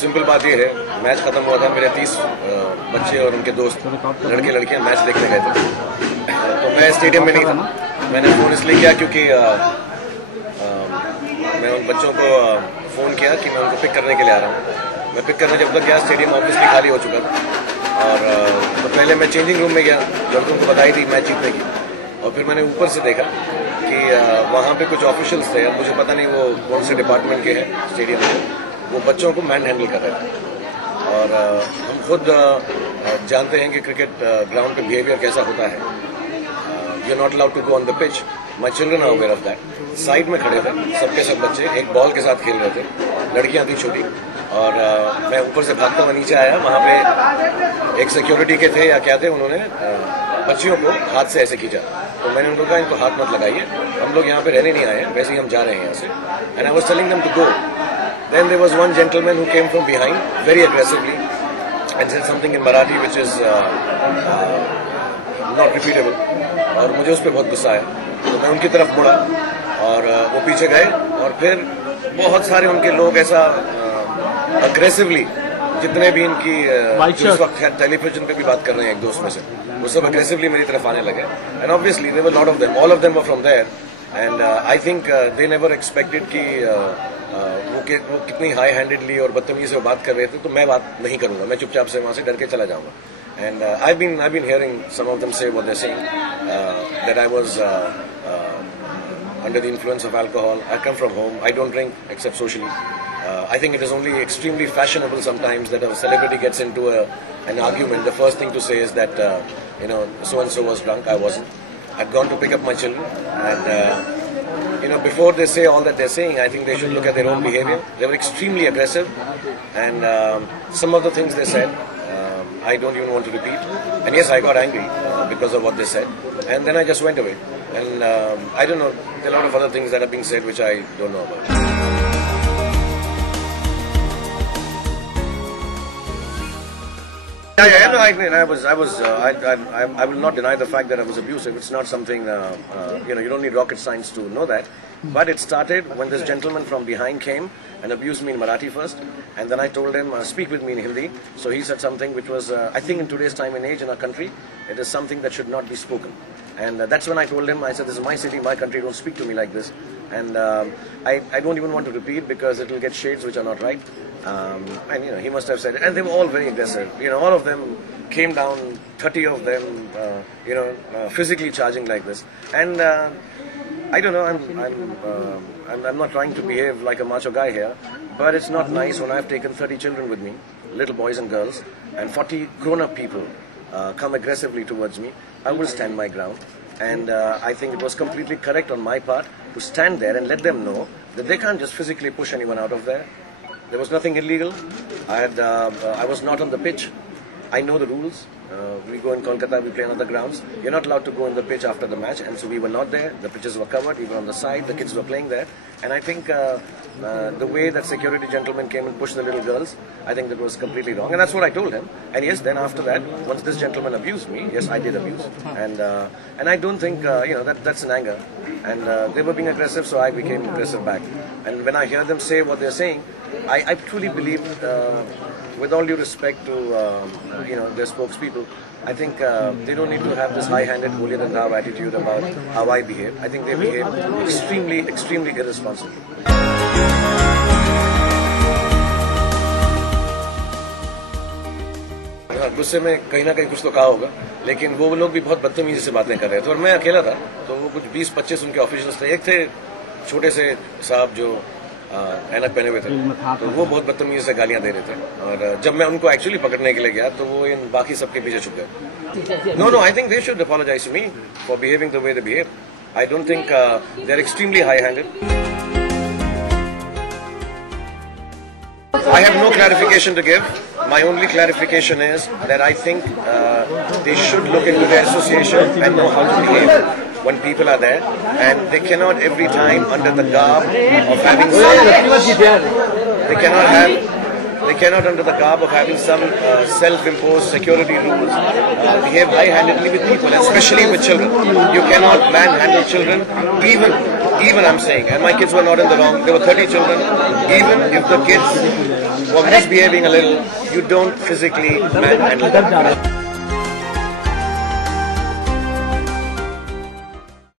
Simple बात ये है, मैच खत्म हुआ था, मेरे 30 बच्चे और उनके दोस्त लड़के लड़कियां मैच देखने गए थे। तो मैं स्टेडियम में नहीं था। मैंने फ़ोन इसलिए किया क्योंकि मैं उन बच्चों को फ़ोन किया कि मैं उनको पिक करने के लिए आ रहा हूँ। मैं पिक करने जब तक गया, स्टेडियम ऑब्वियसली खाली हो चुका था। और तो पहले मैं चेंजिंग रूम में गया, लड़कों को बताई थी मैच जीतने की। और फिर मैंने ऊपर से देखा कि वहाँ पे कुछ ऑफिशियल्स थे, मुझे पता नहीं वो कौन से डिपार्टमेंट के हैं स्टेडियम में, वो बच्चों को मैन हैंडल कर रहे थे। और हम खुद जानते हैं कि क्रिकेट ग्राउंड पे बिहेवियर कैसा होता है। You are not allowed to go on the pitch. My children are aware of that. Side में खड़े थे सबके सब बच्चे, एक बॉल के साथ खेल रहे थे, लड़कियां थी छोटी। और मैं ऊपर से भागता हुआ नीचे आया, वहाँ पे एक सिक्योरिटी के थे या क्या थे, उन्होंने बच्चियों को हाथ से ऐसे खींचा। तो मैंने उनको कहा इनको हाथ मत लगाइए, हम लोग यहाँ पे रहने नहीं आए हैं, वैसे ही हम जा रहे हैं यहाँ से। And I was telling them to go. Then there was one gentleman who came from behind very aggressively and said something in Marathi which is not repeatable. और मुझे उस पर बहुत गुस्सा आया, तो मैं उनकी तरफ मुड़ा और वो पीछे गए। और फिर बहुत सारे उनके लोग ऐसा अग्रेसिवली, जितने भी इनकी जिस वक्त टेलीविजन पे भी बात कर रहे हैं एक दोस्त में से, वो सब अग्रेसिवली मेरी तरफ आने लगे। And obviously there were lot of them, all of them were from there. And I think they never expected कि वो कितनी हाई हैंडेडली और बदतमीजी से वो बात कर रहे थे। तो मैं बात नहीं करूंगा, मैं चुपचाप से वहां से डर के चला जाऊंगा। And I've been hearing some of them say what they're saying, that I was under the influence of alcohol. I come from home, I don't drink except socially. I think it is only extremely fashionable sometimes that a celebrity gets into an argument. The first thing to say is that so and so was drunk. I wasn't. I'd gone to pick up my children, and before they say all that they're saying, I think they should look at their own behavior. They were extremely aggressive, and some of the things they said, I don't even want to repeat. And yes, I got angry because of what they said, and then I just went away. And I don't know, there are a lot of other things that are being said which I don't know about. Yeah, no, I will not deny the fact that I was abusive. It's not something, you don't need rocket science to know that. But it started when this gentleman from behind came and abused me in Marathi first. And then I told him, speak with me in Hindi. So he said something which was, I think in today's time and age in our country, it is something that should not be spoken. And that's when I told him, I said, this is my city, my country, don't speak to me like this. And I don't even want to repeat because it will get shades which are not right. And he must have said it. And they were all very aggressive. All of them came down, 30 of them, physically charging like this. And I don't know, I'm not trying to behave like a macho guy here, but it's not nice when I've taken 30 children with me, little boys and girls, and 40 grown-up people come aggressively towards me. I will stand my ground. And I think it was completely correct on my part to stand there and let them know that they can't just physically push anyone out of there. There was nothing illegal. I was not on the pitch. I know the rules. We go in Kolkata, we play on other grounds. You're not allowed to go on the pitch after the match, and so we were not there. The pitches were covered, we were on the side, the kids were playing there. And I think the way that security gentleman came and pushed the little girls, I think that was completely wrong. And that's what I told him. And yes, then after that, once this gentleman abused me, yes, I did abuse. And I don't think, that's an anger. And they were being aggressive, so I became aggressive back. And when I hear them say what they're saying, I truly believe, with all due respect to their spokespeople, I think they don't need to have this high-handed, holier-than-thou attitude about how I behave. I think they behave extremely, extremely irresponsibly. गुस्से में कहीं ना कहीं कुछ तो कहा होगा, लेकिन वो लोग भी बहुत बदतमीजी से बातें कर रहे थे और मैं अकेला था। तो वो कुछ 20-25 उनके ऑफिशियल्स थे। एक थे छोटे से साहब जो ऐनक पहने हुए थे, तो वो बहुत बदतमीजी से गालियां दे रहे थे। और जब मैं उनको एक्चुअली पकड़ने के लिए गया तो वो इन बाकी सबके पीछे छुप गए। No, I think they should apologize to me for behaving the way they behave. I don't think they're extremely high-handed. I have no clarification to give. My only clarification is that I think they should look into their association and know how to behave when people are there, and they cannot every time under the garb of having under the garb of having some self-imposed security rules behave high-handedly with people, especially with children. You cannot manhandle children, even I'm saying, and my kids were not in the wrong. There were 30 children. Even if the kids were misbehaving a little, you don't physically manhandle them.